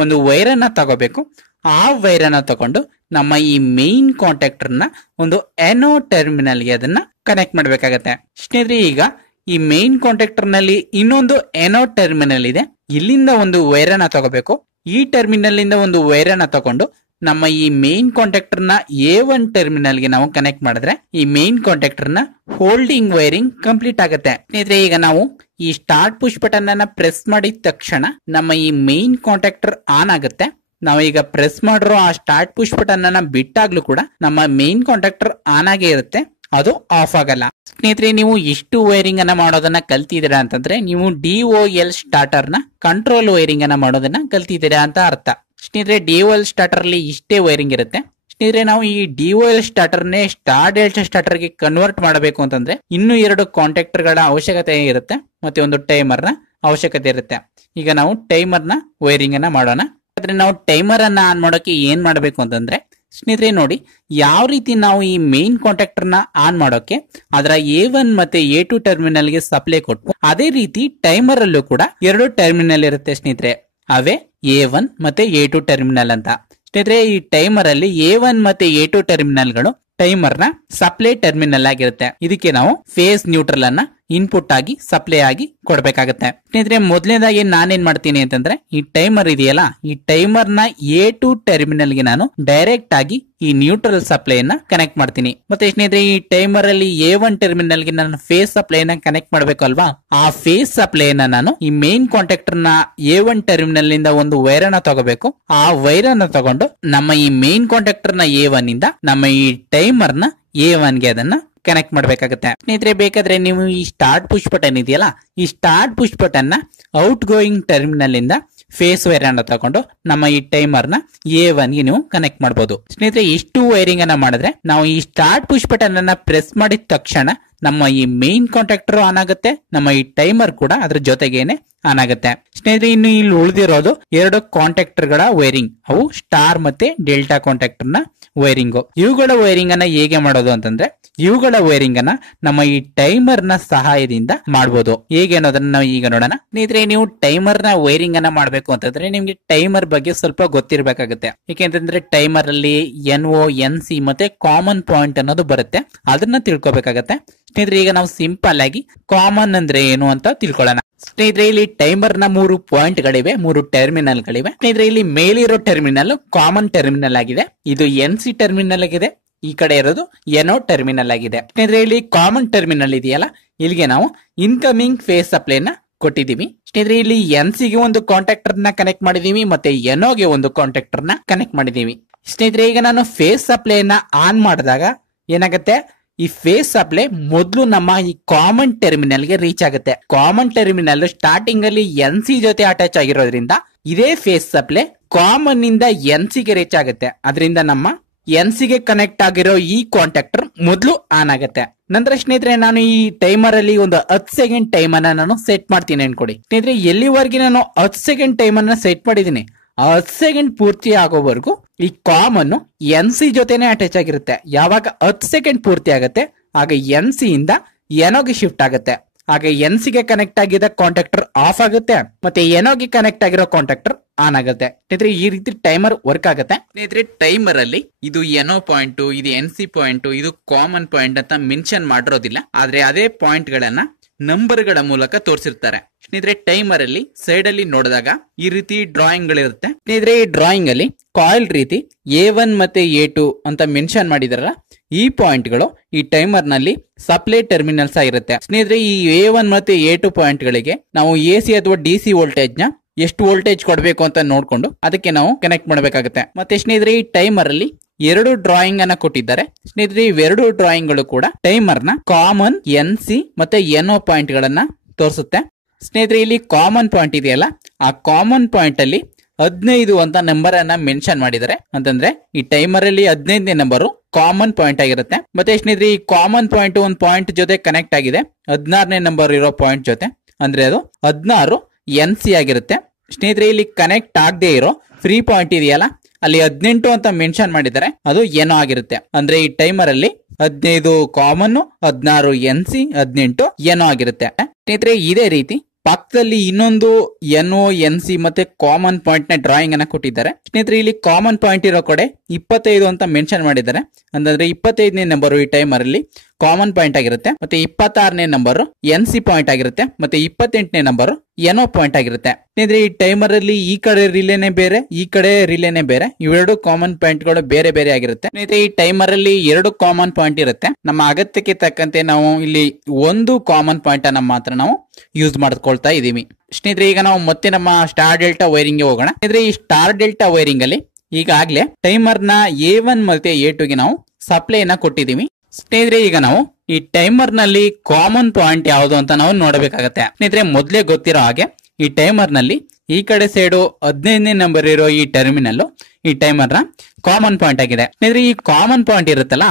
ಒಂದು ವೈರ್ ಅನ್ನ ತಗೋಬೇಕು. ಆ ವೈರ್ ಅನ್ನ ತಗೊಂಡು ನಮ್ಮ ಈ ಮೇನ್ ಕಾಂಟ್ಯಾಕ್ಟರ್ ನ ಒಂದು ಎನೋ ಟರ್ಮಿನಲ್ ಗೆ ಅದನ್ನ ಕನೆಕ್ಟ್ ಮಾಡಬೇಕಾಗತ್ತೆ. ಸ್ನೇಹಿತರೆ ಈಗ ಈ ಮೇನ್ ಕಾಂಟ್ಯಾಕ್ಟರ್ ನಲ್ಲಿ ಇನ್ನೊಂದು ಎನೋ ಟರ್ಮಿನಲ್ ಇದೆ, ಇಲ್ಲಿಂದ ಒಂದು ವೈರ್ ಅನ್ನ ತಗೋಬೇಕು. ಈ ಟರ್ಮಿನಲ್ ಇಂದ ಒಂದು ವೈರ್ ಅನ್ನ ತಗೊಂಡು ನಮ್ಮ ಈ ಮೇನ್ ಕಾಂಟ್ಯಾಕ್ಟರ್ ನ A1 ಟರ್ಮಿನಲ್ ಗೆ ನಾವು ಕನೆಕ್ಟ್ ಮಾಡಿದ್ರೆ ಈ ಮೇನ್ ಕಾಂಟ್ಯಾಕ್ಟರ್ ನ ಹೋಲ್ಡಿಂಗ್ ವೈರಿಂಗ್ ಕಂಪ್ಲೀಟ್ ಆಗುತ್ತೆ. ಸ್ನೇಹಿತರೆ ಈಗ ನಾವು ಈ ಸ್ಟಾರ್ಟ್ ಪುಷ್ ಬಟನ್ ಅನ್ನ ಪ್ರೆಸ್ ಮಾಡಿದ ತಕ್ಷಣ ನಮ್ಮ ಈ ಮೇನ್ ಕಾಂಟ್ಯಾಕ್ಟರ್ ಆನ್ ಆಗುತ್ತೆ. ನಾವು ಈಗ ಪ್ರೆಸ್ ಮಾಡಿರೋ ಆ ಸ್ಟಾರ್ಟ್ ಪುಷ್ ಬಟನ್ ಅನ್ನ ಬಿಟ್ಟಾಗ್ಲೂ ಕೂಡ ನಮ್ಮ ಮೇನ್ ಕಾಂಟ್ಯಾಕ್ಟರ್ ಆನ್ ಆಗೇ ಇರುತ್ತೆ, ಅದು ಆಫ್ ಆಗಲ್ಲ. ಸ್ನೇಹಿತರೆ ನೀವು ಇಷ್ಟು ವೈರಿಂಗ್ ಅನ್ನ ಮಾಡೋದನ್ನ ಕಲ್ತಿದ್ದೀರಾ ಅಂತಂದ್ರೆ ನೀವು DOL ಸ್ಟಾರ್ಟರ್ ನ ಕಂಟ್ರೋಲ್ ವೈರಿಂಗ್ ಅನ್ನ ಮಾಡೋದನ್ನ ಕಲ್ತಿದ್ದೀರಾ ಅಂತ ಅರ್ಥ. ಸ್ನೇಹಿತರೆ DOL ಸ್ಟಾರ್ಟರ್ ಅಲ್ಲಿ ಇಷ್ಟೇ ವೈರಿಂಗ್ ಇರುತ್ತೆ. ಸ್ನೇಹಿತರೆ ನಾವು ಈ DOL ಸ್ಟಾರ್ಟರ್ ನೇ ಸ್ಟಾರ್ ಡೆಲ್ಟಾ ಸ್ಟಾರ್ಟರ್ ಗೆ ಕನ್ವರ್ಟ್ ಮಾಡಬೇಕು ಅಂತಂದ್ರೆ ಇನ್ನೂ 2 ಕಾಂಟ್ಯಾಕ್ಟರ್ ಗಳ ಅವಶ್ಯಕತೆ ಇರುತ್ತೆ ಮತ್ತೆ ಒಂದು ಟೈಮರ್ ನ ಅವಶ್ಯಕತೆ ಇರುತ್ತೆ. ಈಗ ನಾವು ಟೈಮರ್ ನ ವೈರಿಂಗ್ ಅನ್ನ ಮಾಡೋಣ. ಆದ್ರೆ ನಾವು ಟೈಮರ್ ಅನ್ನ ಆನ್ ಮಾಡೋಕೆ ಏನ್ ಮಾಡಬೇಕು ಅಂತಂದ್ರೆ ಸ್ನೇಹಿತರೆ ನೋಡಿ ಯಾವ ರೀತಿ ನಾವು ಈ ಮೇನ್ ಕಾಂಟ್ಯಾಕ್ಟರ್ ನ ಆನ್ ಮಾಡೋಕೆ ಅದರ A1 ಮತ್ತೆ A2 ಟರ್ಮಿನಲ್ ಗೆ ಸಪ್ಲೈ ಕೊಟ್ಟು ಅದೇ ರೀತಿ ಟೈಮರ್ ಅಲ್ಲೂ ಕೂಡ 2 ಟರ್ಮಿನಲ್ ಇರುತ್ತೆ ಸ್ನೇಹಿತರೆ, ಅವೇ A1 ಮತ್ತೆ A2 ಟರ್ಮಿನಲ್ ಅಂತ. ಸ್ನೇಹಿತರೆ ಈ ಟೈಮರ್ ಅಲ್ಲಿ A1 ಮತ್ತೆ A2 ಟರ್ಮಿನಲ್ ಗಳು ಟೈಮರ್ ನ ಸಪ್ಲೈ ಟರ್ಮಿನಲ್ ಆಗಿರುತ್ತೆ. ಇದಕ್ಕೆ ನಾವು ಫೇಸ್ ನ್ಯೂಟ್ರಲ್ ಅನ್ನ ಇನ್ಪುಟ್ ಆಗಿ ಸಪ್ಲೈ ಆಗಿ ಕೊಡ್ಬೇಕಾಗತ್ತೆ. ಸ್ನೇಹಿತರೆ ಮೊದಲನೇದಾಗಿ ನಾನೇನ್ ಮಾಡ್ತೀನಿ ಅಂತಂದ್ರೆ ಈ ಟೈಮರ್ ಇದೆಯಲ್ಲ, ಈ ಟೈಮರ್ ನ A2 ಟರ್ಮಿನಲ್ ಗೆ ನಾನು ಡೈರೆಕ್ಟ್ ಆಗಿ ಈ ನ್ಯೂಟ್ರಲ್ ಸಪ್ಲೈ ಅನ್ನ ಕನೆಕ್ಟ್ ಮಾಡ್ತೀನಿ. ಮತ್ತೆ ಸ್ನೇಹಿತರೆ ಈ ಟೈಮರ್ ಅಲ್ಲಿ A1 ಟರ್ಮಿನಲ್ ಗೆ ನಾನು ಫೇಸ್ ಸಪ್ಲೈ ನ ಕನೆಕ್ಟ್ ಮಾಡಬೇಕು ಅಲ್ವಾ, ಆ ಫೇಸ್ ಸಪ್ಲೈ ಅನ್ನ ನಾನು ಈ ಮೇನ್ ಕಾಂಟ್ಯಾಕ್ಟರ್ ನ A1 ಟರ್ಮಿನಲ್ ನಿಂದ ಒಂದು ವೈರ್ ಅನ್ನ ತಗೋಬೇಕು. ಆ ವೈರ್ ಅನ್ನ ತಗೊಂಡು ನಮ್ಮ ಈ ಮೇನ್ ಕಾಂಟ್ಯಾಕ್ಟರ್ ನ A1 ಇಂದ ನಮ್ಮ ಈ ಟೈಮರ್ ನ A1 ಗೆ ಅದನ್ನ ಕನೆಕ್ಟ್ ಮಾಡಬೇಕಾಗುತ್ತೆ. ಸ್ನೇಹಿತರೆ ಬೇಕಾದ್ರೆ ನೀವು ಈ ಸ್ಟಾರ್ಟ್ ಪುಷ್ ಬಟನ್ ಇದೆಯಲ್ಲ, ಈ ಸ್ಟಾರ್ಟ್ ಪುಷ್ ಬಟನ್ ನ ಔಟ್ ಗೋಯಿಂಗ್ ಟರ್ಮಿನಲ್ ಇಂದ ಫೇಸ್ ವೈರ್ ಅನ್ನ ತಗೊಂಡು ನಮ್ಮ ಈ ಟೈಮರ್ ನ A1 ಗೆ ನೀವು ಕನೆಕ್ಟ್ ಮಾಡಬಹುದು. ಸ್ನೇಹಿತರೆ ಇಷ್ಟು ವೈರಿಂಗ್ ಅನ್ನ ಮಾಡಿದ್ರೆ ನಾವು ಈ ಸ್ಟಾರ್ಟ್ ಪುಷ್ ಬಟನ್ ಅನ್ನ ಪ್ರೆಸ್ ಮಾಡಿದ ತಕ್ಷಣ ನಮ್ಮ ಈ ಮೇನ್ ಕಾಂಟ್ಯಾಕ್ಟರ್ ಆನ್ ಆಗುತ್ತೆ, ನಮ್ಮ ಈ ಟೈಮರ್ ಕೂಡ ಅದ್ರ ಜೊತೆಗೇನೆ ಆನ್ ಆಗುತ್ತೆ. ಸ್ನೇಹಿತರೆ ಇನ್ನು ಇಲ್ಲಿ ಉಳಿದಿರೋದು 2 ಕಾಂಟ್ಯಾಕ್ಟರ್ ಗಳ ವೈರಿಂಗ್, ಅವು ಸ್ಟಾರ್ ಮತ್ತೆ ಡೆಲ್ಟಾ ಕಾಂಟ್ಯಾಕ್ಟರ್ ನ ವೈರಿಂಗ್. ಇವುಗಳ ವೈರಿಂಗ್ ಅನ್ನ ಹೇಗೆ ಮಾಡೋದು ಅಂತಂದ್ರೆ ಇವುಗಳ ವೈರಿಂಗ್ ಅನ್ನ ನಮ್ಮ ಈ ಟೈಮರ್ ನ ಸಹಾಯದಿಂದ ಮಾಡಬಹುದು. ಹೇಗೆ ಅನ್ನೋದನ್ನ ನಾವು ಈಗ ನೋಡೋಣ. ಸ್ನೇಹಿತರೆ ನೀವು ಟೈಮರ್ ನ ವೈರಿಂಗ್ ಅನ್ನ ಮಾಡಬೇಕು ಅಂತಂದ್ರೆ ನಿಮ್ಗೆ ಟೈಮರ್ ಬಗ್ಗೆ ಸ್ವಲ್ಪ ಗೊತ್ತಿರಬೇಕಾಗುತ್ತೆ. ಯಾಕೆಂತಂದ್ರೆ ಟೈಮರ್ ಅಲ್ಲಿ NO NC ಮತ್ತೆ ಕಾಮನ್ ಪಾಯಿಂಟ್ ಅನ್ನೋದು ಬರುತ್ತೆ, ಅದನ್ನ ತಿಳ್ಕೊಬೇಕಾಗತ್ತೆ. ಸ್ನೇಹಿತರೆ ಈಗ ನಾವು ಸಿಂಪಲ್ ಆಗಿ ಕಾಮನ್ ಅಂದ್ರೆ ಏನು ಅಂತ ತಿಳ್ಕೊಳ್ಳೋಣ. ಸ್ನೇಹಿತರೆ ಇಲ್ಲಿ ಟೈಮರ್ ನ 3 ಪಾಯಿಂಟ್ ಗಳಿವೆ, 3 ಟರ್ಮಿನಲ್ ಗಳಿವೆ. ಸ್ನೇಹಿತರೆ ಇಲ್ಲಿ ಮೇಲಿರೋ ಟರ್ಮಿನಲ್ ಕಾಮನ್ ಟರ್ಮಿನಲ್ ಆಗಿದೆ, ಇದು NC ಟರ್ಮಿನಲ್ ಆಗಿದೆ, ಈ ಕಡೆ ಇರೋದು NO ಟರ್ಮಿನಲ್ ಆಗಿದೆ. ಸ್ನೇಹಿತರೆ ಇಲ್ಲಿ ಕಾಮನ್ ಟರ್ಮಿನಲ್ ಇದೆಯಲ್ಲ, ಇಲ್ಲಿಗೆ ನಾವು ಇನ್ಕಮಿಂಗ್ ಫೇಸ್ ಸಪ್ಲೈ ನ ಕೊಟ್ಟಿದೀವಿ. ಸ್ನೇಹಿತರೆ ಇಲ್ಲಿ NC ಗೆ ಒಂದು ಕಾಂಟ್ಯಾಕ್ಟರ್ ನ ಕನೆಕ್ಟ್ ಮಾಡಿದೀವಿ ಮತ್ತೆ NO ಗೆ ಒಂದು ಕಾಂಟ್ಯಾಕ್ಟರ್ ನ ಕನೆಕ್ಟ್ ಮಾಡಿದೀವಿ. ಸ್ನೇಹಿತರೆ ಈಗ ನಾನು ಫೇಸ್ ಸಪ್ಲೈ ನ ಆನ್ ಮಾಡಿದಾಗ ಏನಾಗುತ್ತೆ, ಈ ಫೇಸ್ ಸಪ್ಲೈ ಮೊದಲು ನಮ್ಮ ಈ ಕಾಮನ್ ಟರ್ಮಿನಲ್ ಗೆ ರೀಚ್ ಆಗುತ್ತೆ. ಕಾಮನ್ ಟರ್ಮಿನಲ್ ಸ್ಟಾರ್ಟಿಂಗ್ ಅಲ್ಲಿ NC ಜೊತೆ ಅಟ್ಯಾಚ್ ಆಗಿರೋದ್ರಿಂದ ಇದೇ ಫೇಸ್ ಸಪ್ಲೈ ಕಾಮನ್ ಇಂದ NC ಗೆ ರೀಚ್ ಆಗುತ್ತೆ. ಅದರಿಂದ ನಮ್ಮ NC ಗೆ ಕನೆಕ್ಟ್ ಆಗಿರೋ ಈ ಕಾಂಟ್ಯಾಕ್ಟರ್ ಮೊದಲು ಆನ್ ಆಗುತ್ತೆ. ನಂತರ ಸ್ನೇಹಿತರೆ ನಾನು ಈ ಟೈಮರ್ ಅಲ್ಲಿ ಒಂದು 10 ಸೆಕೆಂಡ್ ಟೈಮ್ ಅನ್ನ ನಾನು ಸೆಟ್ ಮಾಡ್ತೀನಿ ಅನ್ಕೊಡಿ. ಸ್ನೇಹಿತರೆ ಎಲ್ಲಿವರೆಗೆ ನಾನು 10 ಸೆಕೆಂಡ್ ಟೈಮ್ ಅನ್ನ ಸೆಟ್ ಮಾಡಿದೀನಿ ಆ 10 ಸೆಕೆಂಡ್ ಪೂರ್ತಿ ಆಗೋವರೆಗೂ ಈ ಕಾಮನ್ NC ಜೊತೆನೆ ಅಟ್ಯಾಚ್ ಆಗಿರುತ್ತೆ. ಯಾವಾಗ 10 ಸೆಕೆಂಡ್ ಪೂರ್ತಿ ಆಗುತ್ತೆ ಆಗ NC ಇಂದ NO ಗೆ ಶಿಫ್ಟ್ ಆಗುತ್ತೆ. ಆಗ NC ಗೆ ಕನೆಕ್ಟ್ ಆಗಿದ್ದ ಕಾಂಟ್ಯಾಕ್ಟರ್ ಆಫ್ ಆಗುತ್ತೆ ಮತ್ತೆ NO ಗೆ ಕನೆಕ್ಟ್ ಆಗಿರೋ ಕಾಂಟ್ಯಾಕ್ಟರ್ ಆನ್ ಆಗುತ್ತೆ. ಸ್ನೇಹಿತರೆ ಈ ರೀತಿ ಟೈಮರ್ ವರ್ಕ್ ಆಗುತ್ತೆ. ಸ್ನೇಹಿತರೆ ಟೈಮರ್ ಅಲ್ಲಿ ಇದು NO ಪಾಯಿಂಟ್, ಇದು NC ಪಾಯಿಂಟ್, ಇದು ಕಾಮನ್ ಪಾಯಿಂಟ್ ಅಂತ ಮೆನ್ಷನ್ ಮಾಡಿರೋದಿಲ್ಲ, ಆದ್ರೆ ಅದೇ ಪಾಯಿಂಟ್ ಗಳನ್ನ ನಂಬರ್ ಗಳ ಮೂಲಕ ತೋರಿಸಿರ್ತಾರೆ. ಸ್ನೇಹಿತರೆ ಟೈಮರ್ ಅಲ್ಲಿ ಸೈಡ್ ಅಲ್ಲಿ ನೋಡಿದಾಗ ಈ ರೀತಿ ಡ್ರಾಯಿಂಗ್ ಗಳಿರುತ್ತೆ. ಸ್ನೇಹಿತರೆ ಈ ಡ್ರಾಯಿಂಗ್ ಅಲ್ಲಿ ಕಾಯಿಲ್ ರೀತಿ A1 ಮತ್ತೆ A2 ಅಂತ ಮೆನ್ಷನ್ ಮಾಡಿದಾರಲ್ಲ, ಈ ಪಾಯಿಂಟ್ ಗಳು ಈ ಟೈಮರ್ ನಲ್ಲಿ ಸಪ್ಲೈ ಟರ್ಮಿನಲ್ಸ್ ಆಗಿರುತ್ತೆ. ಸ್ನೇಹಿತರೆ ಈ A1 ಮತ್ತೆ A2 ಪಾಯಿಂಟ್ ಗಳಿಗೆ ನಾವು AC ಅಥವಾ DC ವೋಲ್ಟೇಜ್ ನ ಎಷ್ಟು ವೋಲ್ಟೇಜ್ ಕೊಡಬೇಕು ಅಂತ ನೋಡ್ಕೊಂಡು ಅದಕ್ಕೆ ನಾವು ಕನೆಕ್ಟ್ ಮಾಡಬೇಕಾಗುತ್ತೆ. ಮತ್ತೆ ಸ್ನೇಹಿತರೆ ಈ ಟೈಮರ್ ಅಲ್ಲಿ 2 ಡ್ರಾಯಿಂಗ್ ಅನ್ನ ಕೊಟ್ಟಿದ್ದಾರೆ. ಸ್ನೇಹಿತರೆ ಇವೆರಡು ಡ್ರಾಯಿಂಗ್ ಗಳು ಕೂಡ ಟೈಮರ್ ನ ಕಾಮನ್ NC ಮತ್ತೆ NO ಪಾಯಿಂಟ್ ಗಳನ್ನ ತೋರಿಸುತ್ತೆ. ಸ್ನೇಹಿತರೆ ಇಲ್ಲಿ ಕಾಮನ್ ಪಾಯಿಂಟ್ ಇದೆಯಲ್ಲ, ಆ ಕಾಮನ್ ಪಾಯಿಂಟ್ ಅಲ್ಲಿ 15 ಅಂತ ನಂಬರ್ ಅನ್ನ ಮೆನ್ಷನ್ ಮಾಡಿದ್ದಾರೆ. ಅಂತಂದ್ರೆ ಈ ಟೈಮರ್ ಅಲ್ಲಿ 15ನೇ ನಂಬರ್ ಕಾಮನ್ ಪಾಯಿಂಟ್ ಆಗಿರುತ್ತೆ. ಮತ್ತೆ ಸ್ನೇಹಿತರೆ ಈ ಕಾಮನ್ ಪಾಯಿಂಟ್ ಒಂದು ಪಾಯಿಂಟ್ ಜೊತೆ ಕನೆಕ್ಟ್ ಆಗಿದೆ 16ನೇ ನಂಬರ್ ಇರೋ ಪಾಯಿಂಟ್ ಜೊತೆ, ಅಂದ್ರೆ ಅದು 16 NC ಆಗಿರುತ್ತೆ. ಸ್ನೇಹಿತರೆ ಇಲ್ಲಿ ಕನೆಕ್ಟ್ ಆಗದೆ ಇರೋ ಫ್ರೀ ಪಾಯಿಂಟ್ ಇದೆಯಲ್ಲ, ಅಲ್ಲಿ 18 ಅಂತ ಮೆನ್ಷನ್ ಮಾಡಿದ್ದಾರೆ, ಅದು NO ಆಗಿರುತ್ತೆ. ಅಂದ್ರೆ ಈ ಟೈಮರ್ ಅಲ್ಲಿ 15 ಕಾಮನ್, 16 NC, 18 NO ಆಗಿರುತ್ತೆ. ಸ್ನೇಹಿತರೆ ಇದೇ ರೀತಿ ಪಕ್ಕದಲ್ಲಿ ಇನ್ನೊಂದು NO NC ಮತ್ತೆ ಕಾಮನ್ ಪಾಯಿಂಟ್ ನ ಡ್ರಾಯಿಂಗ್ ಅನ್ನ ಕೊಟ್ಟಿದ್ದಾರೆ. ಸ್ನೇಹಿತರೆ ಇಲ್ಲಿ ಕಾಮನ್ ಪಾಯಿಂಟ್ ಇರೋ ಕಡೆ 25 ಅಂತ ಮೆನ್ಷನ್ ಮಾಡಿದ್ದಾರೆ. ಅಂತಂದ್ರೆ 25ನೇ ನಂಬರ್ ಈ ಟೈಮರ್ ಅಲ್ಲಿ ಕಾಮನ್ ಪಾಯಿಂಟ್ ಆಗಿರುತ್ತೆ. ಮತ್ತೆ 26ನೇ ನಂಬರ್ NC ಪಾಯಿಂಟ್ ಆಗಿರುತ್ತೆ. ಮತ್ತೆ 28ನೇ ನಂಬರ್ NO ಪಾಯಿಂಟ್ ಆಗಿರುತ್ತೆ. ಸ್ನೇಹಿತರೆ ಈ ಟೈಮರ್ ಅಲ್ಲಿ ಈ ಕಡೆ ರಿಲೇನೆ ಬೇರೆ, ಈ ಕಡೆ ರಿಲೇನೆ ಬೇರೆ, ಇವೆರಡು ಕಾಮನ್ ಪಾಯಿಂಟ್ ಗಳು ಬೇರೆ ಬೇರೆ ಆಗಿರುತ್ತೆ. ಸ್ನೇಹಿತರೆ ಈ ಟೈಮರ್ ಅಲ್ಲಿ 2 ಕಾಮನ್ ಪಾಯಿಂಟ್ ಇರುತ್ತೆ. ನಮ್ಮ ಅಗತ್ಯಕ್ಕೆ ತಕ್ಕಂತೆ ನಾವು ಇಲ್ಲಿ ಒಂದು ಕಾಮನ್ ಪಾಯಿಂಟ್ ಅನ್ನ ಮಾತ್ರ ನಾವು ಯೂಸ್ ಮಾಡ್ಕೊಳ್ತಾ ಇದೀವಿ. ಸ್ನೇಹಿತರೆ ಈಗ ನಾವು ಮತ್ತೆ ನಮ್ಮ ಸ್ಟಾರ್ ಡೆಲ್ಟಾ ವೈರಿಂಗ್ ಗೆ ಹೋಗೋಣ. ಸ್ನೇಹಿತರೆ ಈ ಸ್ಟಾರ್ ಡೆಲ್ಟಾ ವೈರಿಂಗ್ ಅಲ್ಲಿ ಈಗಾಗಲೇ ಟೈಮರ್ ನ A1 ಮತ್ತೆ A2 ಗೆ ನಾವು ಸಪ್ಲೈ ಅನ್ನ ಕೊಟ್ಟಿದೀವಿ. ಸ್ನೇಹಿತರೆ ಈಗ ನಾವು ಈ ಟೈಮರ್ ನಲ್ಲಿ ಕಾಮನ್ ಪಾಯಿಂಟ್ ಯಾವುದು ಅಂತ ನಾವು ನೋಡಬೇಕಾಗತ್ತೆ. ಸ್ನೇಹಿತರೆ ಮೊದಲೇ ಗೊತ್ತಿರೋ ಹಾಗೆ ಈ ಟೈಮರ್ ನಲ್ಲಿ ಈ ಕಡೆ ಸೈಡು 15ನೇ ನಂಬರ್ ಇರೋ ಈ ಟರ್ಮಿನಲ್ ಈ ಟೈಮರ್ ನ ಕಾಮನ್ ಪಾಯಿಂಟ್ ಆಗಿದೆ. ಸ್ನೇಹಿತರೆ ಈ ಕಾಮನ್ ಪಾಯಿಂಟ್ ಇರುತ್ತಲ್ಲ,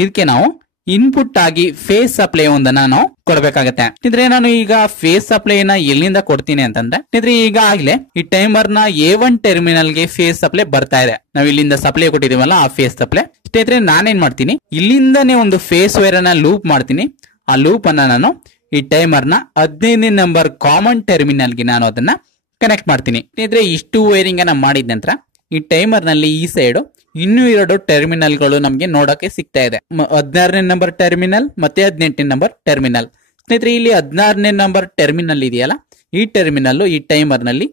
ಇದಕ್ಕೆ ನಾವು ಇನ್ಪುಟ್ ಆಗಿ ಫೇಸ್ ಸಪ್ಲೈ ಒಂದನ್ನ ನಾವು ಕೊಡಬೇಕಾಗತ್ತೆ. ಸ್ನೇಹಿತರೆ ನಾನು ಈಗ ಫೇಸ್ ಸಪ್ಲೈನ ಎಲ್ಲಿಂದ ಕೊಡ್ತೀನಿ ಅಂತಂದ್ರೆ, ಸ್ನೇಹಿತರೆ ಈಗಾಗಲೇ ಈ ಟೈಮರ್ ನ A1 ಟರ್ಮಿನಲ್ ಗೆ ಫೇಸ್ ಸಪ್ಲೈ ಬರ್ತಾ ಇದೆ. ನಾವು ಇಲ್ಲಿಂದ ಸಪ್ಲೈ ಕೊಟ್ಟಿದೀವಲ್ಲ ಆ ಫೇಸ್ ಸಪ್ಲೈ. ಸ್ನೇಹಿತರೆ ನಾನೇನ್ ಮಾಡ್ತೀನಿ, ಇಲ್ಲಿಂದಾನೇ ಒಂದು ಫೇಸ್ ವೈರ್ ಅನ್ನ ಲೂಪ್ ಮಾಡ್ತೀನಿ. ಆ ಲೂಪ್ ಅನ್ನ ನಾನು ಈ ಟೈಮರ್ ನ 15ನೇ ನಂಬರ್ ಕಾಮನ್ ಟರ್ಮಿನಲ್ ಗೆ ನಾನು ಅದನ್ನ ಕನೆಕ್ಟ್ ಮಾಡ್ತೀನಿ. ಸ್ನೇಹಿತರೆ ಇಷ್ಟು ವೈರಿಂಗ್ ಅನ್ನ ಮಾಡಿದ ನಂತರ ಈ ಟೈಮರ್ ನಲ್ಲಿ ಈ ಸೈಡ್ ಇನ್ನೂ 2 ಟರ್ಮಿನಲ್ ಗಳು ನಮ್ಗೆ ನೋಡಕ್ಕೆ ಸಿಗ್ತಾ ಇದೆ. 16ನೇ ನಂಬರ್ ಟರ್ಮಿನಲ್ ಮತ್ತೆ 18ನೇ ನಂಬರ್ ಟರ್ಮಿನಲ್. ಸ್ನೇಹಿತರೆ ಇಲ್ಲಿ 16ನೇ ನಂಬರ್ ಟರ್ಮಿನಲ್ ಇದೆಯಲ್ಲ, ಈ ಟರ್ಮಿನಲ್ ಈ ಟೈಮರ್ ನಲ್ಲಿ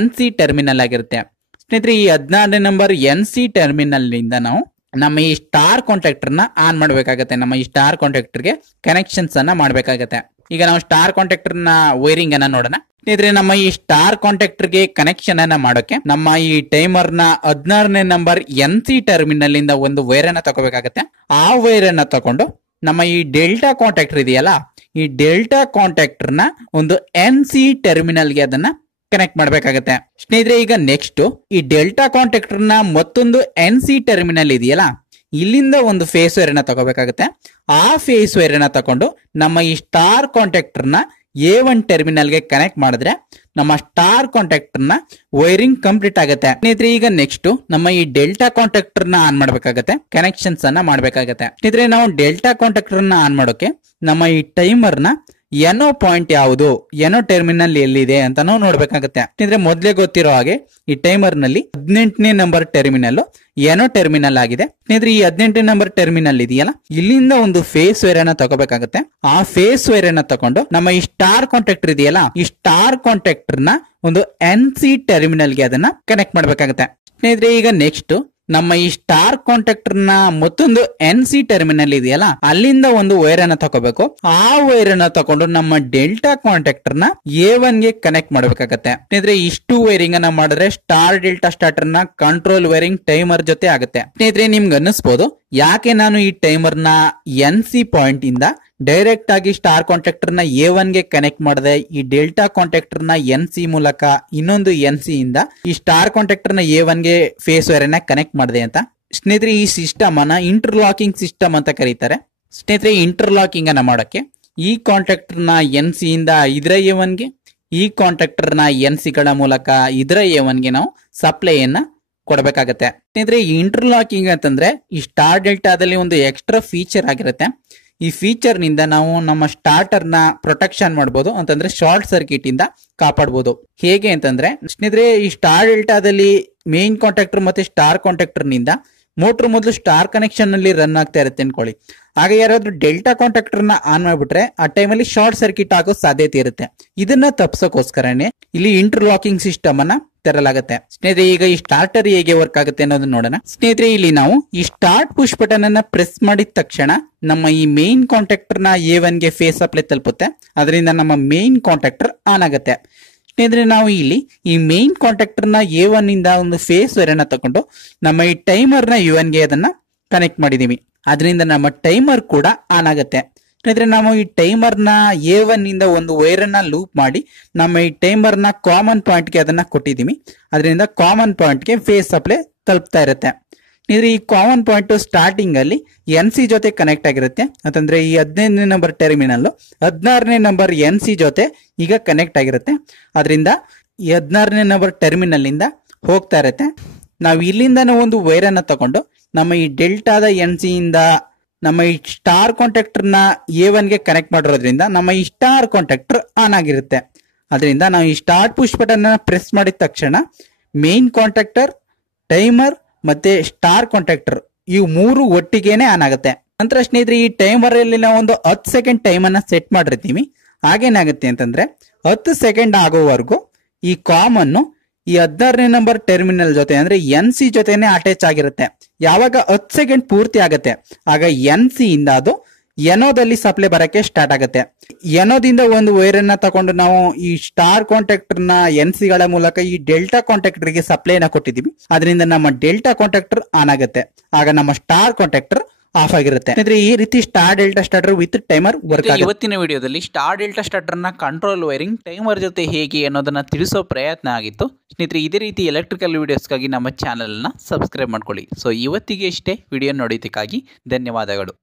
NC ಟರ್ಮಿನಲ್ ಆಗಿರುತ್ತೆ. ಸ್ನೇಹಿತರೆ ಈ 16ನೇ ನಂಬರ್ NC ಟರ್ಮಿನಲ್ ನಿಂದ ನಾವು ನಮ್ಮ ಈ ಸ್ಟಾರ್ ಕಾಂಟ್ಯಾಕ್ಟರ್ ನ ಆನ್ ಮಾಡಬೇಕಾಗತ್ತೆ. ನಮ್ಮ ಈ ಸ್ಟಾರ್ ಕಾಂಟ್ಯಾಕ್ಟರ್ ಗೆ ಕನೆಕ್ಷನ್ಸ್ ಅನ್ನ ಮಾಡಬೇಕಾಗತ್ತೆ. ಈಗ ನಾವು ಸ್ಟಾರ್ ಕಾಂಟ್ಯಾಕ್ಟರ್ ನ ವೈರಿಂಗ್ ಅನ್ನ ನೋಡೋಣ. ಸ್ನೇಹಿತರೆ ನಮ್ಮ ಈ ಸ್ಟಾರ್ ಕಾಂಟ್ಯಾಕ್ಟರ್ ಗೆ ಕನೆಕ್ಷನ್ ಅನ್ನ ಮಾಡೋಕೆ ನಮ್ಮ ಈ ಟೈಮರ್ ನ 16ನೇ ನಂಬರ್ NC ಟರ್ಮಿನಲ್ ಇಂದ ಒಂದು ವೈರ್ ಅನ್ನ ತಗೋಬೇಕಾಗತ್ತೆ. ಆ ವೈರ್ ಅನ್ನ ತಗೊಂಡು ನಮ್ಮ ಈ ಡೆಲ್ಟಾ ಕಾಂಟ್ಯಾಕ್ಟರ್ ಇದೆಯಲ್ಲ, ಈ ಡೆಲ್ಟಾ ಕಾಂಟ್ಯಾಕ್ಟರ್ ನ ಒಂದು NC ಟರ್ಮಿನಲ್ ಗೆ ಅದನ್ನ ಕನೆಕ್ಟ್ ಮಾಡಬೇಕಾಗತ್ತೆ. ಸ್ನೇಹಿತರೆ ಈಗ ನೆಕ್ಸ್ಟ್ ಈ ಡೆಲ್ಟಾ ಕಾಂಟ್ಯಾಕ್ಟರ್ ನ ಮತ್ತೊಂದು NC ಟರ್ಮಿನಲ್ ಇದೆಯಲ್ಲ, ಇಲ್ಲಿಂದ ಒಂದು ಫೇಸ್ ವೈರ್ ಅನ್ನ ತಗೋಬೇಕಾಗತ್ತೆ. ಆ ಫೇಸ್ ವೈರ್ ಅನ್ನ ತಗೊಂಡು ನಮ್ಮ ಈ ಸ್ಟಾರ್ ಕಾಂಟ್ಯಾಕ್ಟರ್ ನ A1 ಟರ್ಮಿನಲ್ ಗೆ ಕನೆಕ್ಟ್ ಮಾಡಿದ್ರೆ ನಮ್ಮ ಸ್ಟಾರ್ ಕಾಂಟ್ಯಾಕ್ಟರ್ ನ ವೈರಿಂಗ್ ಕಂಪ್ಲೀಟ್ ಆಗುತ್ತೆ. ಸ್ನೇಹಿತರೆ ಈಗ ನೆಕ್ಸ್ಟ್ ನಮ್ಮ ಈ ಡೆಲ್ಟಾ ಕಾಂಟ್ಯಾಕ್ಟರ್ ನ ಆನ್ ಮಾಡಬೇಕಾಗತ್ತೆ, ಕನೆಕ್ಷನ್ಸ್ ಅನ್ನ ಮಾಡಬೇಕಾಗತ್ತೆ. ಸ್ನೇಹಿತರೆ ನಾವು ಡೆಲ್ಟಾ ಕಾಂಟ್ಯಾಕ್ಟರ್ ನ ಆನ್ ಮಾಡೋಕೆ ನಮ್ಮ ಈ ಟೈಮರ್ ನ NO ಪಾಯಿಂಟ್ ಯಾವುದು, NO ಟರ್ಮಿನಲ್ ಎಲ್ಲಿದೆ ಅಂತ ನಾವು ನೋಡ್ಬೇಕಾಗತ್ತೆ. ಸ್ನೇಹಿತರೆ ಮೊದಲೇ ಗೊತ್ತಿರೋ ಹಾಗೆ ಈ ಟೈಮರ್ ನಲ್ಲಿ 18ನೇ ನಂಬರ್ ಟರ್ಮಿನಲ್ NO ಟರ್ಮಿನಲ್ ಆಗಿದೆ. ಸ್ನೇಹಿತರೆ ಈ 18ನೇ ನಂಬರ್ ಟರ್ಮಿನಲ್ ಇದೆಯಲ್ಲ, ಇಲ್ಲಿಂದ ಒಂದು ಫೇಸ್ ವೈರ್ ಅನ್ನ ತಗೋಬೇಕಾಗತ್ತೆ. ಆ ಫೇಸ್ ವೈರ್ ಅನ್ನ ತಗೊಂಡು ನಮ್ಮ ಈ ಸ್ಟಾರ್ ಕಾಂಟ್ಯಾಕ್ಟರ್ ಇದೆಯಲ್ಲ, ಈ ಸ್ಟಾರ್ ಕಾಂಟ್ಯಾಕ್ಟರ್ ನ ಒಂದು NC ಟರ್ಮಿನಲ್ ಗೆ ಅದನ್ನ ಕನೆಕ್ಟ್ ಮಾಡಬೇಕಾಗತ್ತೆ. ಸ್ನೇಹಿತರೆ ಈಗ ನೆಕ್ಸ್ಟ್ ನಮ್ಮ ಈ ಸ್ಟಾರ್ ಕಾಂಟ್ಯಾಕ್ಟರ್ ನ ಮತ್ತೊಂದು NC ಟರ್ಮಿನಲ್ ಇದೆಯಲ್ಲ, ಅಲ್ಲಿಂದ ಒಂದು ವೈರ್ ಅನ್ನ ತಗೋಬೇಕು. ಆ ವೈರ್ ಅನ್ನ ತಗೊಂಡು ನಮ್ಮ ಡೆಲ್ಟಾ ಕಾಂಟ್ಯಾಕ್ಟರ್ ನ A1 ಗೆ ಕನೆಕ್ಟ್ ಮಾಡಬೇಕಾಗತ್ತೆ. ಸ್ನೇಹಿತರೆ ಇಷ್ಟು ವೈರಿಂಗ್ ಅನ್ನ ಮಾಡಿದ್ರೆ ಸ್ಟಾರ್ ಡೆಲ್ಟಾ ಸ್ಟಾರ್ಟರ್ ನ ಕಂಟ್ರೋಲ್ ವೈರಿಂಗ್ ಟೈಮರ್ ಜೊತೆ ಆಗುತ್ತೆ. ಸ್ನೇಹಿತರೆ ನಿಮ್ಗೆ ಅನ್ನಿಸ್ಬೋದು, ಯಾಕೆ ನಾನು ಈ ಟೈಮರ್ ನ NC ಪಾಯಿಂಟ್ ಇಂದ ಡೈರೆಕ್ಟ್ ಆಗಿ ಸ್ಟಾರ್ ಕಾಂಟ್ಯಾಕ್ಟರ್ ನ A1 ಗೆ ಕನೆಕ್ಟ್ ಮಾಡಿದೆ, ಈ ಡೆಲ್ಟಾ ಕಾಂಟ್ಯಾಕ್ಟರ್ ನ NC ಮೂಲಕ ಇನ್ನೊಂದು NC ಇಂದ ಈ ಸ್ಟಾರ್ ಕಾಂಟ್ಯಾಕ್ಟರ್ ನ A1 ಗೆ ಫೇಸ್ ವೈರ್ ಅನ್ನ ಕನೆಕ್ಟ್ ಮಾಡಿದೆ ಅಂತ. ಸ್ನೇಹಿತರೆ ಈ ಸಿಸ್ಟಮ್ ಅನ್ನ ಇಂಟರ್ಲಾಕಿಂಗ್ ಸಿಸ್ಟಮ್ ಅಂತ ಕರೀತಾರೆ. ಸ್ನೇಹಿತರೆ ಇಂಟರ್ಲಾಕಿಂಗ್ ಅನ್ನ ಮಾಡೋಕೆ ಈ ಕಾಂಟ್ಯಾಕ್ಟರ್ ನ NC ಇಂದ ಇದರ A1 ಗೆ, ಈ ಕಾಂಟ್ಯಾಕ್ಟರ್ ನ NC ಗಳ ಮೂಲಕ ಇದರ A1 ಗೆ ನಾವು ಸಪ್ಲೈಯನ್ನ ಕೊಡಬೇಕಾಗತ್ತೆ. ಸ್ನೇಹಿತರೆ ಇಂಟರ್ಲಾಕಿಂಗ್ ಅಂತಂದ್ರೆ ಈ ಸ್ಟಾರ್ ಡೆಲ್ಟಾದಲ್ಲಿ ಒಂದು ಎಕ್ಸ್ಟ್ರಾ ಫೀಚರ್ ಆಗಿರುತ್ತೆ. ಈ ಫೀಚರ್ ನಿಂದ ನಾವು ನಮ್ಮ ಸ್ಟಾರ್ಟರ್ ನ ಪ್ರೊಟೆಕ್ಷನ್ ಮಾಡಬಹುದು, ಅಂತಂದ್ರೆ ಶಾರ್ಟ್ ಸರ್ಕ್ಯೂಟ್ ಇಂದ ಕಾಪಾಡಬಹುದು. ಹೇಗೆ ಅಂತಂದ್ರೆ ಸ್ನೇಹಿತರೆ ಈ ಸ್ಟಾರ್ ಡೆಲ್ಟಾದಲ್ಲಿ ಮೇನ್ ಕಾಂಟ್ಯಾಕ್ಟರ್ ಮತ್ತೆ ಸ್ಟಾರ್ ಕಾಂಟ್ಯಾಕ್ಟರ್ ನಿಂದ ಮೋಟರ್ ಮೊದಲು ಸ್ಟಾರ್ ಕನೆಕ್ಷನ್ ನಲ್ಲಿ ರನ್ ಆಗ್ತಾ ಇರುತ್ತೆ ಅನ್ಕೊಳ್ಳಿ. ಆಗ ಯಾರಾದ್ರೂ ಡೆಲ್ಟಾ ಕಾಂಟ್ಯಾಕ್ಟರ್ ನ ಆನ್ ಮಾಡ್ಬಿಟ್ರೆ ಆ ಟೈಮಲ್ಲಿ ಶಾರ್ಟ್ ಸರ್ಕ್ಯೂಟ್ ಆಗೋ ಸಾಧ್ಯತೆ ಇರುತ್ತೆ. ಇದನ್ನ ತಪ್ಸೋಕೋಸ್ಕರನೇ ಇಲ್ಲಿ ಇಂಟರ್ಲಾಕಿಂಗ್ ಸಿಸ್ಟಮ್ ಅನ್ನ ತೆರಲಾಗುತ್ತೆ. ಸ್ನೇಹಿತರೆ, ಈಗ ಈ ಸ್ಟಾರ್ಟರ್ ಹೇಗೆ ವರ್ಕ್ ಆಗುತ್ತೆ ಅನ್ನೋದನ್ನ ನೋಡೋಣ. ಸ್ನೇಹಿತರೆ, ಇಲ್ಲಿ ನಾವು ಈ ಸ್ಟಾರ್ಟ್ ಪುಷ್ ಬಟನ್ ಅನ್ನ ಪ್ರೆಸ್ ಮಾಡಿದ ತಕ್ಷಣ ನಮ್ಮ ಈ ಮೇನ್ ಕಾಂಟ್ಯಾಕ್ಟರ್ ನ A1 ಗೆ ಫೇಸ್ ಅಪ್ಲೈ ತಲುಪುತ್ತೆ. ಅದರಿಂದ ನಮ್ಮ ಮೇನ್ ಕಾಂಟ್ಯಾಕ್ಟರ್ ಆನ್ ಆಗುತ್ತೆ. ಸ್ನೇಹಿತರೆ, ನಾವು ಇಲ್ಲಿ ಈ ಮೇನ್ ಕಾಂಟ್ಯಾಕ್ಟರ್ ನ A1 ಇಂದ ಒಂದು ಫೇಸ್ ವೈರನ್ನ ತಗೊಂಡು ನಮ್ಮ ಈ ಟೈಮರ್ ನ U1 ಗೆ ಅದನ್ನ ಕನೆಕ್ಟ್ ಮಾಡಿದೀವಿ. ಅದರಿಂದ ನಮ್ಮ ಟೈಮರ್ ಕೂಡ ಆನ್ ಆಗುತ್ತೆ. ಸ್ನೇಹಿತರೆ, ನಾವು ಈ ಟೈಮರ್ ನ A1 ಇಂದ ಒಂದು ವೈರನ್ನ ಲೂಪ್ ಮಾಡಿ ನಮ್ಮ ಈ ಟೈಮರ್ ನ ಕಾಮನ್ ಪಾಯಿಂಟ್ ಗೆ ಅದನ್ನ ಕೊಟ್ಟಿದೀವಿ. ಅದರಿಂದ ಕಾಮನ್ ಪಾಯಿಂಟ್ ಗೆ ಫೇಸ್ ಅಪ್ಲೈ ತಲುಪ್ತಾ ಇರುತ್ತೆ. ಸ್ನೇಹಿತರೆ, ಈ ಕಾಮನ್ ಪಾಯಿಂಟ್ ಸ್ಟಾರ್ಟಿಂಗ್ ಅಲ್ಲಿ NC ಜೊತೆ ಕನೆಕ್ಟ್ ಆಗಿರುತ್ತೆ. ಅಂತಂದ್ರೆ ಈ 15ನೇ ನಂಬರ್ ಟರ್ಮಿನಲ್ 16ನೇ ನಂಬರ್ NC ಜೊತೆ ಈಗ ಕನೆಕ್ಟ್ ಆಗಿರುತ್ತೆ. ಅದರಿಂದ ಈ 16ನೇ ನಂಬರ್ ಟರ್ಮಿನಲ್ ಇಂದ ಹೋಗ್ತಾ ಇರುತ್ತೆ. ನಾವು ಇಲ್ಲಿಂದ ಒಂದು ವೈರನ್ನ ತಗೊಂಡು ನಮ್ಮ ಈ ಡೆಲ್ಟಾದ NC ಇಂದ ನಮ್ಮ ಈ ಸ್ಟಾರ್ ಕಾಂಟ್ಯಾಕ್ಟರ್ ನ A1 ಗೆ ಕನೆಕ್ಟ್ ಮಾಡಿರೋದ್ರಿಂದ ನಮ್ಮ ಈ ಸ್ಟಾರ್ ಕಾಂಟ್ಯಾಕ್ಟರ್ ಆನ್ ಆಗಿರುತ್ತೆ. ಅದರಿಂದ ನಾವು ಈ ಸ್ಟಾರ್ಟ್ ಪುಷ್ ಬಟನ್ ಪ್ರೆಸ್ ಮಾಡಿದ ತಕ್ಷಣ ಮೇನ್ ಕಾಂಟ್ಯಾಕ್ಟರ್, ಟೈಮರ್ ಮತ್ತೆ ಸ್ಟಾರ್ ಕಾಂಟ್ಯಾಕ್ಟರ್ ಇವು ಮೂರು ಒಟ್ಟಿಗೆನೆ ಆನ್ ಆಗುತ್ತೆ. ನಂತರ ಸ್ನೇಹಿತರೆ, ಈ ಟೈಮರ್ ಅಲ್ಲಿ ನಾವು ಒಂದು 10 ಸೆಕೆಂಡ್ ಟೈಮ್ ಅನ್ನ ಸೆಟ್ ಮಾಡಿರ್ತೀವಿ. ಆಗೇನಾಗುತ್ತೆ ಅಂತಂದ್ರೆ 10 ಸೆಕೆಂಡ್ ಆಗೋವರೆಗೂ ಈ ಕಾಮನ್ ಈ 16ನೇ ನಂಬರ್ ಟರ್ಮಿನಲ್ ಜೊತೆ ಅಂದ್ರೆ NC ಜೊತೆನೆ ಅಟ್ಯಾಚ್ ಆಗಿರುತ್ತೆ. ಯಾವಾಗ 10 ಸೆಕೆಂಡ್ ಪೂರ್ತಿ ಆಗುತ್ತೆ ಆಗ NC ಇಂದ ಅದು ಎನೋದಲ್ಲಿ ಸಪ್ಲೈ ಬರಕ್ಕೆ ಸ್ಟಾರ್ಟ್ ಆಗುತ್ತೆ. ಎನೋದಿಂದ ಒಂದು ವೈರ್ ಅನ್ನ ತಗೊಂಡು ನಾವು ಈ ಸ್ಟಾರ್ ಕಾಂಟ್ಯಾಕ್ಟರ್ ನ NC ಗಳ ಮೂಲಕ ಈ ಡೆಲ್ಟಾ ಕಾಂಟ್ಯಾಕ್ಟರ್ ಗೆ ಸಪ್ಲೈನ ಕೊಟ್ಟಿದೀವಿ. ಅದರಿಂದ ನಮ್ಮ ಡೆಲ್ಟಾ ಕಾಂಟ್ಯಾಕ್ಟರ್ ಆನ್ ಆಗುತ್ತೆ. ಆಗ ನಮ್ಮ ಸ್ಟಾರ್ ಕಾಂಟ್ಯಾಕ್ಟರ್ ಆಫ್ ಆಗಿರುತ್ತೆ. ಈ ರೀತಿ star delta starter with timer work ಆಗುತ್ತೆ. ಇವತ್ತಿನ ವಿಡಿಯೋದಲ್ಲಿ ಸ್ಟಾರ್ ಡೆಲ್ಟಾ ಸ್ಟಾರ್ಟರ್ ನ ಕಂಟ್ರೋಲ್ ವೈರಿಂಗ್ ಟೈಮರ್ ಜೊತೆ ಹೇಗೆ ಅನ್ನೋದನ್ನ ತಿಳಿಸೋ ಪ್ರಯತ್ನ ಆಗಿತ್ತು. ಸ್ನೇಹಿತರೆ, ಇದೇ ರೀತಿ ಎಲೆಕ್ಟ್ರಿಕಲ್ ವಿಡಿಯೋಸ್ಗಾಗಿ ನಮ್ಮ ಚಾನೆಲ್ ನ ಸಬ್ಸ್ಕ್ರೈಬ್ ಮಾಡ್ಕೊಳ್ಳಿ. ಸೊ ಇವತ್ತಿಗೆ ಇಷ್ಟೇ. ವಿಡಿಯೋ ನೋಡಿದ್ದಕ್ಕಾಗಿ ಧನ್ಯವಾದಗಳು.